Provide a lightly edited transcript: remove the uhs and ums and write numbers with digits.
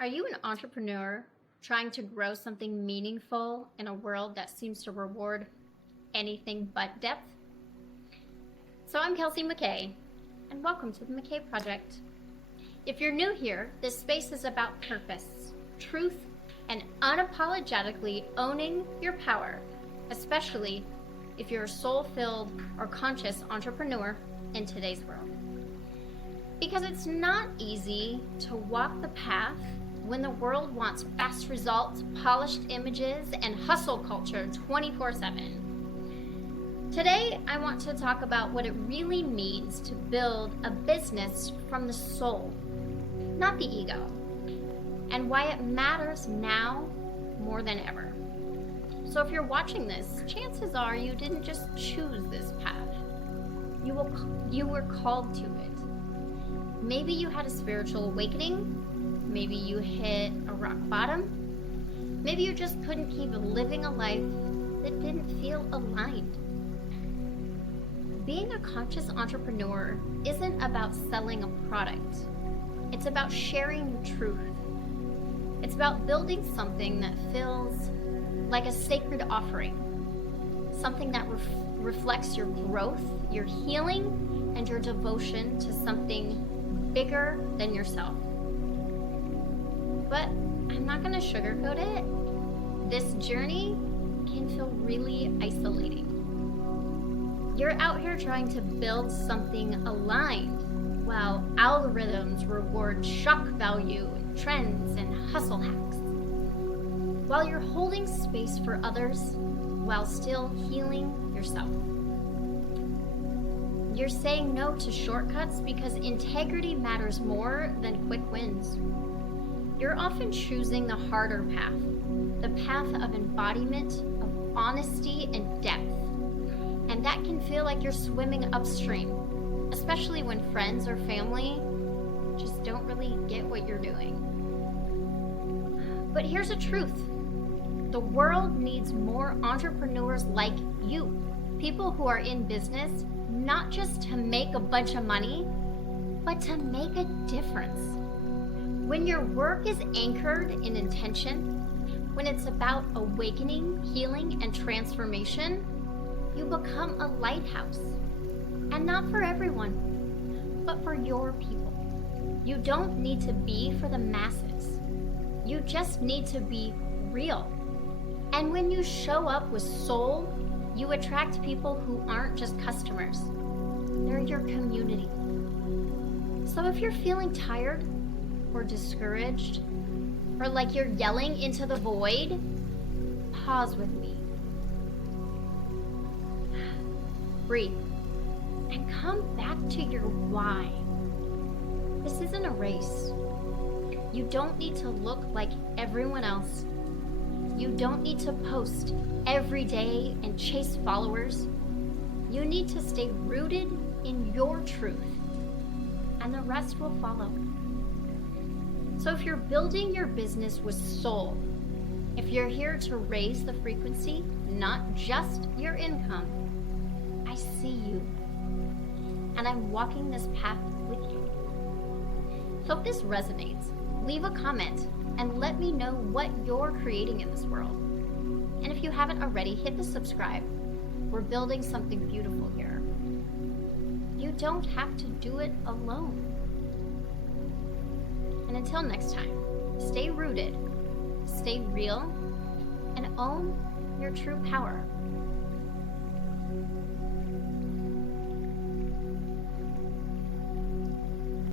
Are you an entrepreneur trying to grow something meaningful in a world that seems to reward anything but depth? So I'm Kelsey McKay, and welcome to the McKay Project. If you're new here, this space is about purpose, truth, and unapologetically owning your power, especially if you're a soul-filled or conscious entrepreneur in today's world. Because it's not easy to walk the path when the world wants fast results, polished images, and hustle culture 24/7. Today, I want to talk about what it really means to build a business from the soul, not the ego, and why it matters now more than ever. So if you're watching this, chances are you didn't just choose this path. You were called to it. Maybe you had a spiritual awakening. Maybe you hit a rock bottom. Maybe you just couldn't keep living a life that didn't feel aligned. Being a conscious entrepreneur isn't about selling a product. It's about sharing your truth. It's about building something that feels like a sacred offering, something that reflects your growth, your healing, and your devotion to something bigger than yourself. But I'm not going to sugarcoat it. This journey can feel really isolating. You're out here trying to build something aligned while algorithms reward shock value, trends, and hustle hacks. While you're holding space for others while still healing yourself. You're saying no to shortcuts because integrity matters more than quick wins. You're often choosing the harder path, the path of embodiment, of honesty and depth. And that can feel like you're swimming upstream, especially when friends or family just don't really get what you're doing. But here's the truth. The world needs more entrepreneurs like you, people who are in business not just to make a bunch of money, but to make a difference. When your work is anchored in intention, when it's about awakening, healing, and transformation, you become a lighthouse. And not for everyone, but for your people. You don't need to be for the masses. You just need to be real. And when you show up with soul, you attract people who aren't just customers. They're your community. So if you're feeling tired or discouraged, or like you're yelling into the void, pause with me. Breathe. And come back to your why. This isn't a race. You don't need to look like everyone else. You don't need to post every day and chase followers. You need to stay rooted in your truth, and the rest will follow. So if you're building your business with soul, if you're here to raise the frequency, not just your income, I see you, and I'm walking this path with you. So if this resonates, leave a comment and let me know what you're creating in this world. And if you haven't already, hit the subscribe. We're building something beautiful here. You don't have to do it alone. And until next time, stay rooted, stay real, and own your true power.